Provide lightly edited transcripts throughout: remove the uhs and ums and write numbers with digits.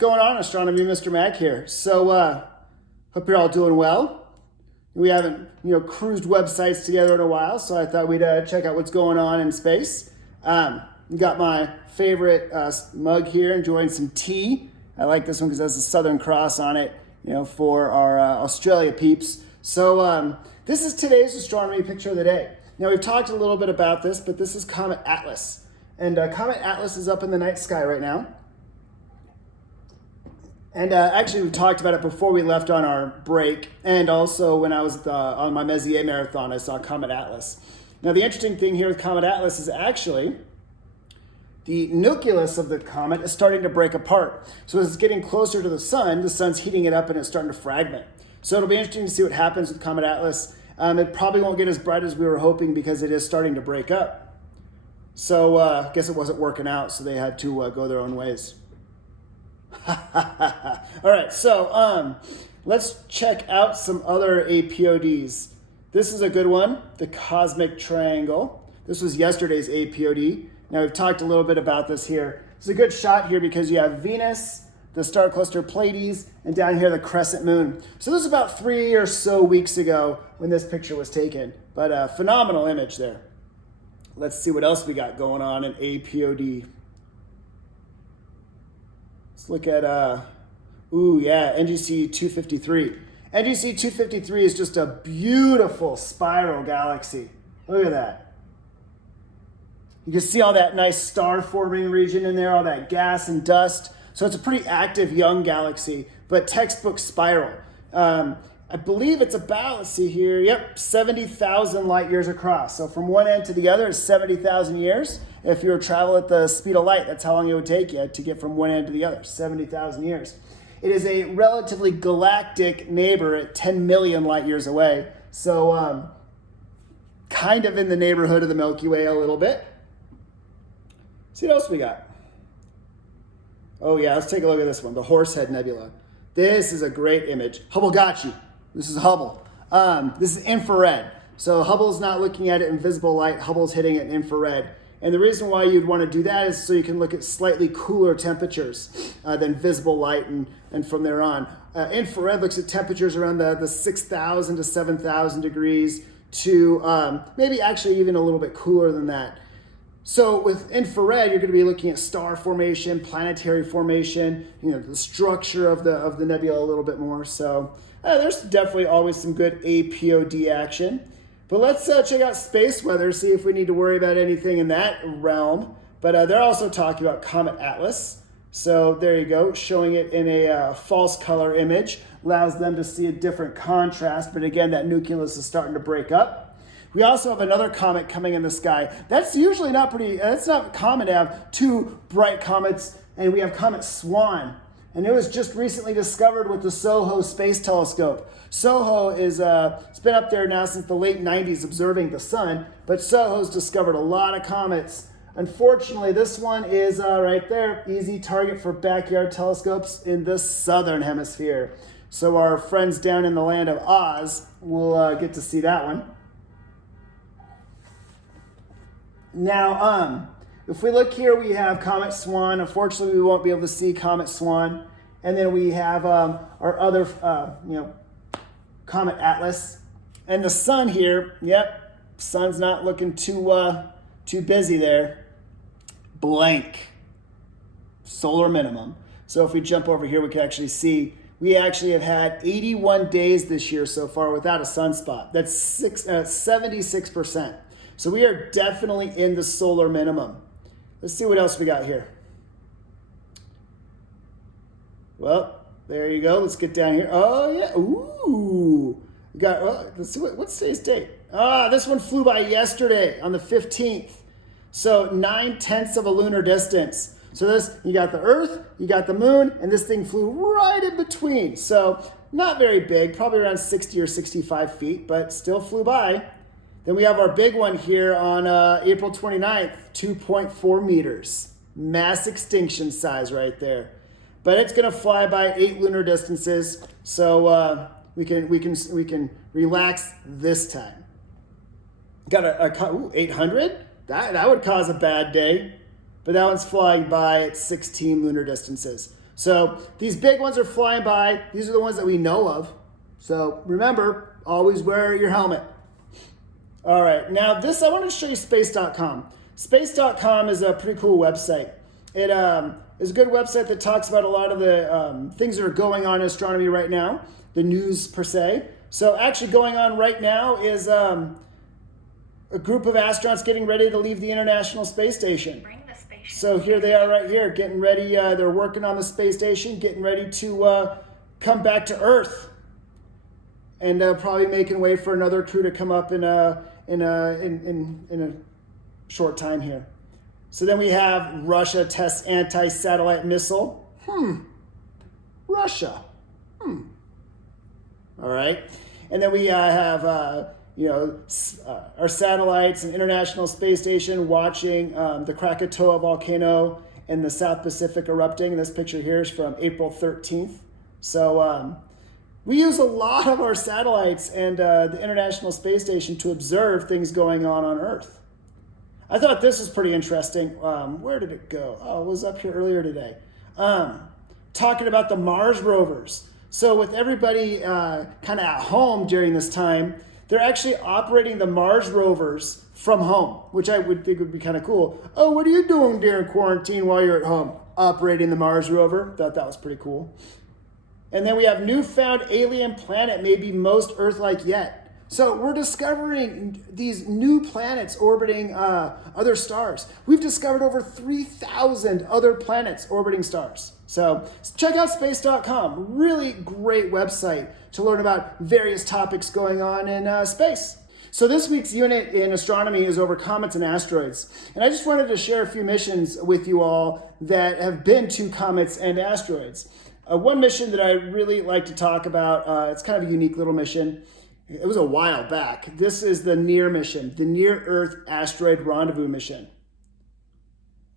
going on, Astronomy? Mr. Mac here. So, hope you're all doing well. We haven't, cruised websites together in a while, so I thought we'd check out what's going on in space. Got my favorite mug here, enjoying some tea. I like this one because it has the Southern Cross on it, for our Australia peeps. So, this is today's astronomy picture of the day. Now, we've talked a little bit about this, but this is Comet Atlas. And Comet Atlas is up in the night sky right now. And actually, we talked about it before we left on our break, and also when I was on my Messier marathon, I saw Comet Atlas. Now, the interesting thing here with Comet Atlas is actually the nucleus of the comet is starting to break apart. So as it's getting closer to the sun's heating it up and it's starting to fragment. So it'll be interesting to see what happens with Comet Atlas. It probably won't get as bright as we were hoping because it is starting to break up. So I guess it wasn't working out, so they had to go their own ways. All right, so let's check out some other APODs. This is a good one, the cosmic triangle. This was yesterday's APOD. Now we've talked a little bit about this here. It's a good shot here because you have Venus, the star cluster Pleiades, and down here the crescent moon. So this is about 3 or so weeks ago when this picture was taken, but a phenomenal image there. Let's see what else we got going on in APOD. Let's look at, NGC 253. NGC 253 is just a beautiful spiral galaxy. Look at that. You can see all that nice star forming region in there, all that gas and dust. So it's a pretty active young galaxy, but textbook spiral. I believe it's about, let's see here, 70,000 light years across. So from one end to the other is 70,000 years. If you were to travel at the speed of light, that's how long it would take you to get from one end to the other, 70,000 years. It is a relatively galactic neighbor at 10 million light years away. So kind of in the neighborhood of the Milky Way a little bit. See what else we got? Oh yeah, let's take a look at this one, the Horsehead Nebula. This is a great image. Hubble got you. This is Hubble. This is infrared. So Hubble's not looking at it in visible light. Hubble's hitting it in infrared. And the reason why you'd want to do that is so you can look at slightly cooler temperatures than visible light and from there on. Infrared looks at temperatures around the 6,000 to 7,000 degrees to maybe actually even a little bit cooler than that. So with infrared, you're going to be looking at star formation, planetary formation, the structure of the nebula a little bit more. So there's definitely always some good APOD action. But let's check out space weather, see if we need to worry about anything in that realm. But they're also talking about Comet Atlas. So there you go, showing it in a false color image. Allows them to see a different contrast. But again, that nucleus is starting to break up. We also have another comet coming in the sky. That's usually it's not common to have two bright comets, and we have Comet Swan. And it was just recently discovered with the SOHO Space Telescope. SOHO it's been up there now since the late 90s observing the sun, but SOHO's discovered a lot of comets. Unfortunately, this one is right there, easy target for backyard telescopes in the southern hemisphere. So our friends down in the land of Oz will get to see that one. Now, if we look here, we have Comet Swan. Unfortunately, we won't be able to see Comet Swan. And then we have our other, Comet Atlas. And the sun here, sun's not looking too busy there. Blank. Solar minimum. So if we jump over here, we can actually see we actually have had 81 days this year so far without a sunspot. That's 76%. So we are definitely in the solar minimum. Let's see what else we got here. Well, there you go. Let's get down here. Oh, yeah. Ooh. We got, let's see what's today's date. This one flew by yesterday on the 15th. So 9/10 of a lunar distance. So you got the Earth, you got the moon, and this thing flew right in between. So not very big, probably around 60 or 65 feet, but still flew by. Then we have our big one here on April 29th, 2.4 meters. Mass extinction size right there. But it's going to fly by 8 lunar distances, so we can relax this time. Got a 800? That would cause a bad day. But that one's flying by at 16 lunar distances. So these big ones are flying by. These are the ones that we know of. So remember, always wear your helmet. All right, now this, I want to show you space.com. Space.com is a pretty cool website. It is a good website that talks about a lot of the things that are going on in astronomy right now, the news per se. So actually going on right now is a group of astronauts getting ready to leave the International Space Station. So here they are right here, getting ready. They're working on the space station, getting ready to come back to Earth. And probably making way for another crew to come up in a short time here. So then we have Russia tests anti-satellite missile. Russia. All right. And then we have our satellites and International Space Station watching the Krakatoa volcano in the South Pacific erupting. This picture here is from April 13th. So we use a lot of our satellites and the International Space Station to observe things going on Earth. I thought this was pretty interesting. Where did it go? Oh, it was up here earlier today. Talking about the Mars rovers. So with everybody kind of at home during this time, they're actually operating the Mars rovers from home, which I would think would be kind of cool. Oh, what are you doing during quarantine while you're at home? Operating the Mars rover. Thought that was pretty cool. And then we have newfound alien planet, maybe most Earth-like yet. So we're discovering these new planets orbiting other stars. We've discovered over 3,000 other planets orbiting stars. So check out space.com. Really great website to learn about various topics going on in space. So this week's unit in astronomy is over comets and asteroids. And I just wanted to share a few missions with you all that have been to comets and asteroids. One mission that I really like to talk about, it's kind of a unique little mission. It was a while back. This is the NEAR mission, the Near Earth Asteroid Rendezvous mission.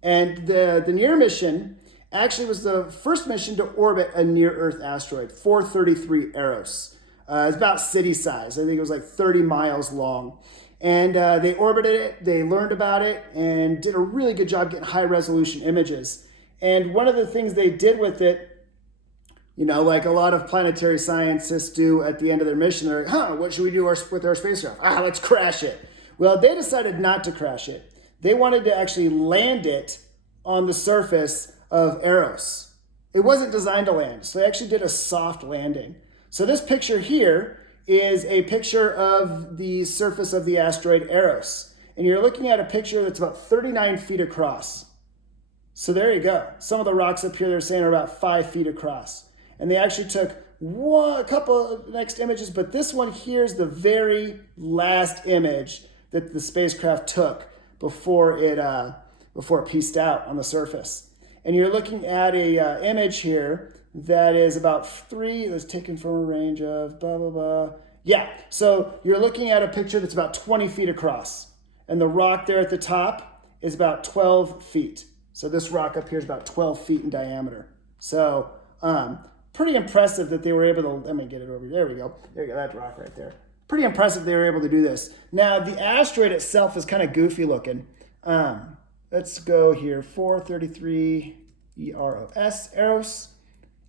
And the NEAR mission actually was the first mission to orbit a near-Earth asteroid, 433 Eros. It's about city size. I think it was like 30 miles long. And they orbited it, they learned about it, and did a really good job getting high-resolution images. And one of the things they did with it, you know, like a lot of planetary scientists do at the end of their mission, they're like, what should we do with our spacecraft? Let's crash it. Well, they decided not to crash it. They wanted to actually land it on the surface of Eros. It wasn't designed to land, so they actually did a soft landing. So this picture here is a picture of the surface of the asteroid Eros. And you're looking at a picture that's about 39 feet across. So there you go. Some of the rocks up here they're saying are about 5 feet across. And they actually took a couple of next images, but this one here is the very last image that the spacecraft took before it pieced out on the surface. And you're looking at a image here that is about that's taken from a range of blah, blah, blah. Yeah, so you're looking at a picture that's about 20 feet across. And the rock there at the top is about 12 feet. So this rock up here is about 12 feet in diameter. So pretty impressive that they were able to, let me get it over, there we go. There you go, that rock right there. Pretty impressive they were able to do this. Now, the asteroid itself is kind of goofy looking. Let's go here, 433 Eros.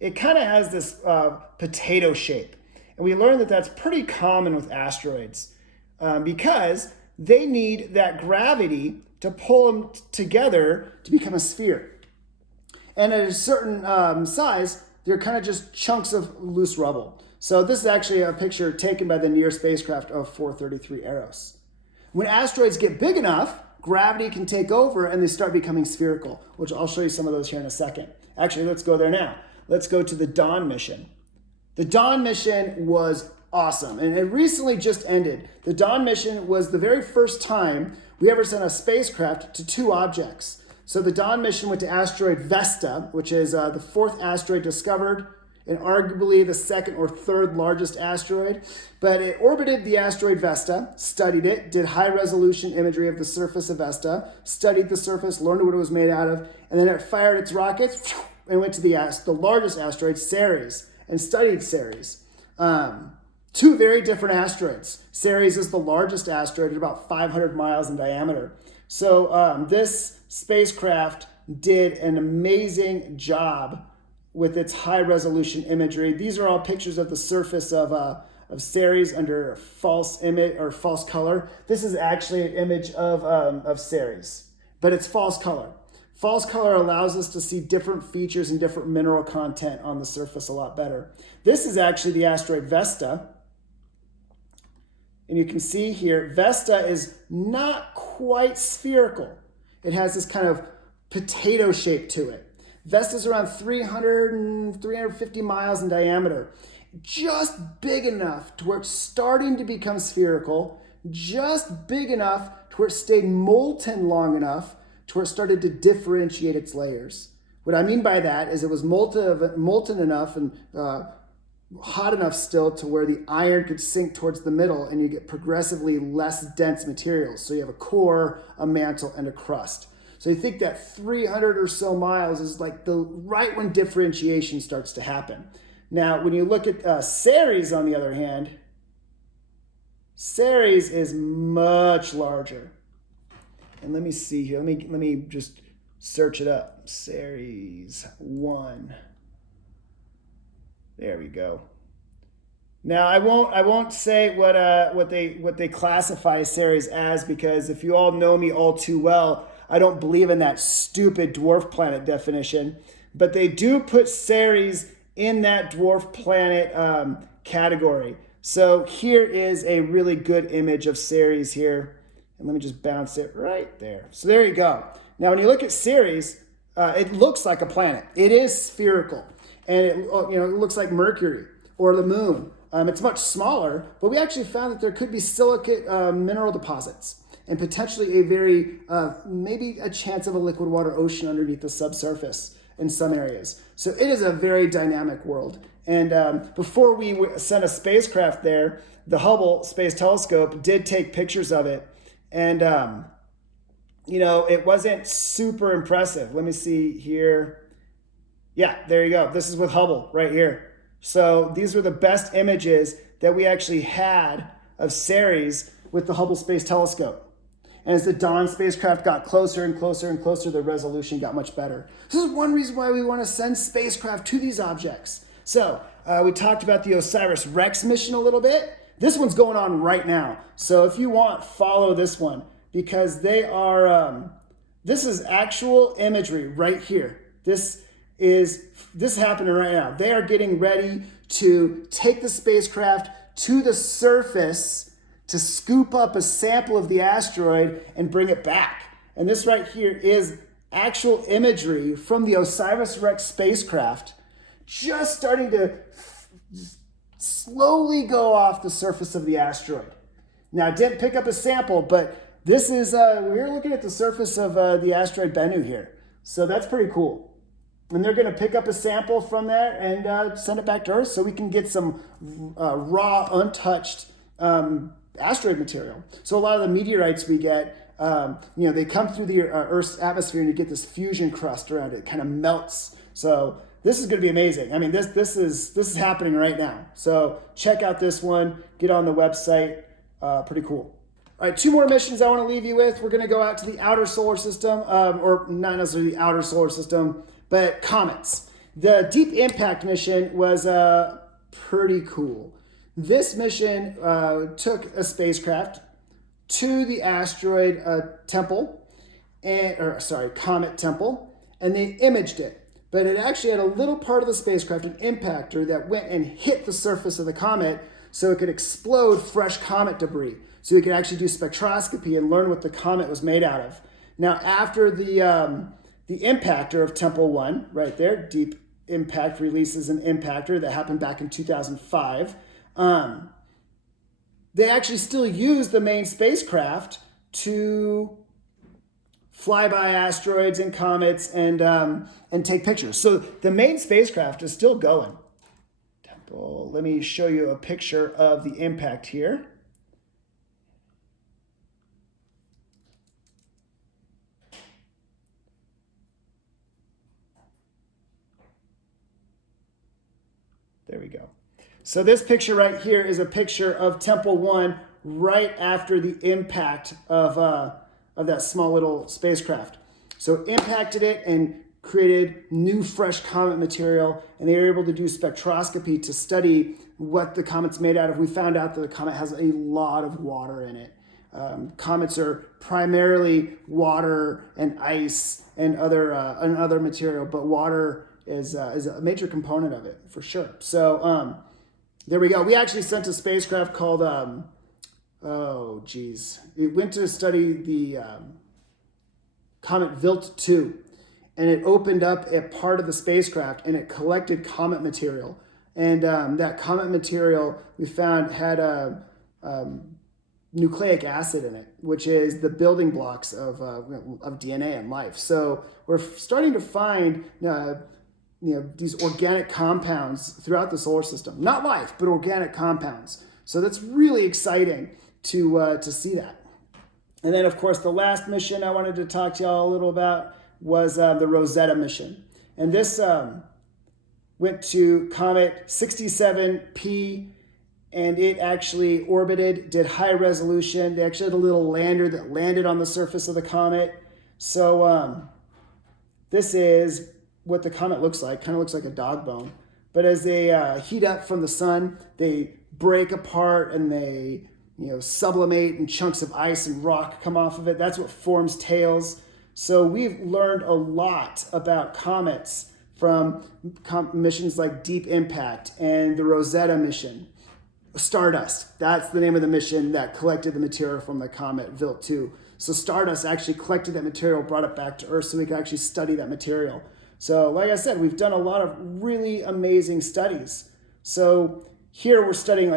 It kind of has this potato shape. And we learned that that's pretty common with asteroids because they need that gravity to pull them together to become a sphere. And at a certain size, they're kind of just chunks of loose rubble. So this is actually a picture taken by the NEAR spacecraft of 433 Eros. When asteroids get big enough, gravity can take over and they start becoming spherical, which I'll show you some of those here in a second. Actually, let's go there now. Let's go to the Dawn mission. The Dawn mission was awesome, and it recently just ended. The Dawn mission was the very first time we ever sent a spacecraft to two objects. So the Dawn mission went to asteroid Vesta, which is the fourth asteroid discovered, and arguably the second or third largest asteroid. But it orbited the asteroid Vesta, studied it, did high-resolution imagery of the surface of Vesta, studied the surface, learned what it was made out of, and then it fired its rockets and went to the largest asteroid, Ceres, and studied Ceres. Two very different asteroids. Ceres is the largest asteroid at about 500 miles in diameter. So this spacecraft did an amazing job with its high resolution imagery. These are all pictures of the surface of Ceres under false image or false color. This is actually an image of Ceres, but it's false color. False color allows us to see different features and different mineral content on the surface a lot better. This is actually the asteroid Vesta. And you can see here, Vesta is not quite spherical. It has this kind of potato shape to it. Vesta's around 350 miles in diameter. Just big enough to where it's starting to become spherical, just big enough to where it stayed molten long enough to where it started to differentiate its layers. What I mean by that is it was molten enough and hot enough still to where the iron could sink towards the middle and you get progressively less dense materials. So you have a core, a mantle, and a crust. So you think that 300 or so miles is like the right when differentiation starts to happen. Now, when you look at Ceres, on the other hand, Ceres is much larger. And let me see here. Let me just search it up. Ceres 1. There we go. Now I won't say what they classify Ceres as, because if you all know me all too well, I don't believe in that stupid dwarf planet definition. But they do put Ceres in that dwarf planet category. So here is a really good image of Ceres here. And let me just bounce it right there. So there you go. Now when you look at Ceres, it looks like a planet. It is spherical. And it looks like Mercury or the moon. It's much smaller, but we actually found that there could be silicate mineral deposits and potentially maybe a chance of a liquid water ocean underneath the subsurface in some areas. So it is a very dynamic world. And before we sent a spacecraft there, the Hubble Space Telescope did take pictures of it. And, it wasn't super impressive. Let me see here. Yeah, there you go. This is with Hubble right here. So these were the best images that we actually had of Ceres with the Hubble Space Telescope. And as the Dawn spacecraft got closer and closer and closer, the resolution got much better. This is one reason why we want to send spacecraft to these objects. So we talked about the OSIRIS-REx mission a little bit. This one's going on right now. So if you want, follow this one, because they are, this is actual imagery right here. This is happening right now. They are getting ready to take the spacecraft to the surface to scoop up a sample of the asteroid and bring it back. And this right here is actual imagery from the OSIRIS-REx spacecraft just starting to slowly go off the surface of the asteroid. Now, it didn't pick up a sample, but this is, we're looking at the surface of the asteroid Bennu here. So that's pretty cool. And they're going to pick up a sample from there and send it back to Earth so we can get some raw, untouched asteroid material. So a lot of the meteorites we get, they come through the Earth's atmosphere and you get this fusion crust around it. It kind of melts. So this is going to be amazing. I mean, this is happening right now. So check out this one. Get on the website. Pretty cool. All right, 2 more missions I want to leave you with. We're going to go out to the outer solar system, or not necessarily the outer solar system, but comets. The Deep Impact mission was pretty cool. This mission took a spacecraft to the asteroid Comet Temple, and they imaged it. But it actually had a little part of the spacecraft, an impactor, that went and hit the surface of the comet so it could explode fresh comet debris. So we could actually do spectroscopy and learn what the comet was made out of. Now, after the impactor of Temple 1, right there, Deep Impact releases an impactor that happened back in 2005. They actually still use the main spacecraft to fly by asteroids and comets and take pictures. So the main spacecraft is still going. Temple. Let me show you a picture of the impact here. There we go. So this picture right here is a picture of Temple 1 right after the impact of that small little spacecraft. So it impacted it and created new fresh comet material, and they were able to do spectroscopy to study what the comet's made out of. We found out that the comet has a lot of water in it. Comets are primarily water and ice and other material, but water is a major component of it for sure. So there we go. We actually sent a spacecraft called it went to study the comet Wild 2, and it opened up a part of the spacecraft and it collected comet material. And that comet material we found had a nucleic acid in it, which is the building blocks of DNA and life. So we're starting to find these organic compounds throughout the solar system. Not life, but organic compounds. So that's really exciting to see that. And then, of course, the last mission I wanted to talk to y'all a little about was the Rosetta mission. And this went to Comet 67P, and it actually orbited, did high resolution. They actually had a little lander that landed on the surface of the comet. So this is what the comet looks like. Kind of looks like a dog bone. But as they heat up from the sun, they break apart and they sublimate, and chunks of ice and rock come off of it. That's what forms tails. So we've learned a lot about comets from missions like Deep Impact and the Rosetta mission. Stardust, that's the name of the mission that collected the material from the comet Wild 2. So Stardust actually collected that material, brought it back to Earth so we could actually study that material. So like I said, we've done a lot of really amazing studies. So here we're studying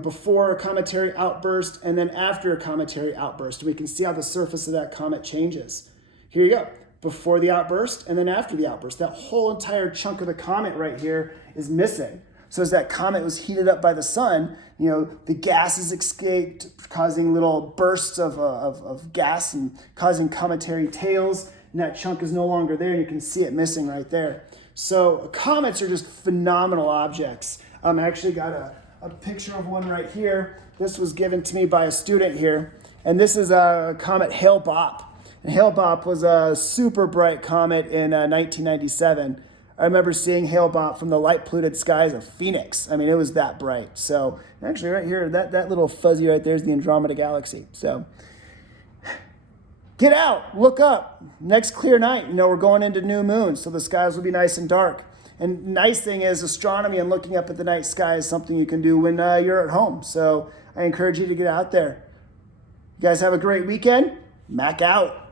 before a cometary outburst and then after a cometary outburst. We can see how the surface of that comet changes. Here you go, before the outburst and then after the outburst. That whole entire chunk of the comet right here is missing. So as that comet was heated up by the sun, the gases escaped, causing little bursts of gas and causing cometary tails, and that chunk is no longer there, and you can see it missing right there. So comets are just phenomenal objects. I actually got a picture of one right here. This was given to me by a student here, and this is a comet Hale-Bopp. And Hale-Bopp was a super bright comet in 1997. I remember seeing Hale-Bopp from the light-polluted skies of Phoenix. I mean, it was that bright. So actually right here, that little fuzzy right there is the Andromeda Galaxy. So get out, look up. Next clear night, we're going into new moon, so the skies will be nice and dark. And nice thing is astronomy and looking up at the night sky is something you can do when you're at home. So I encourage you to get out there. You guys have a great weekend. Mac out.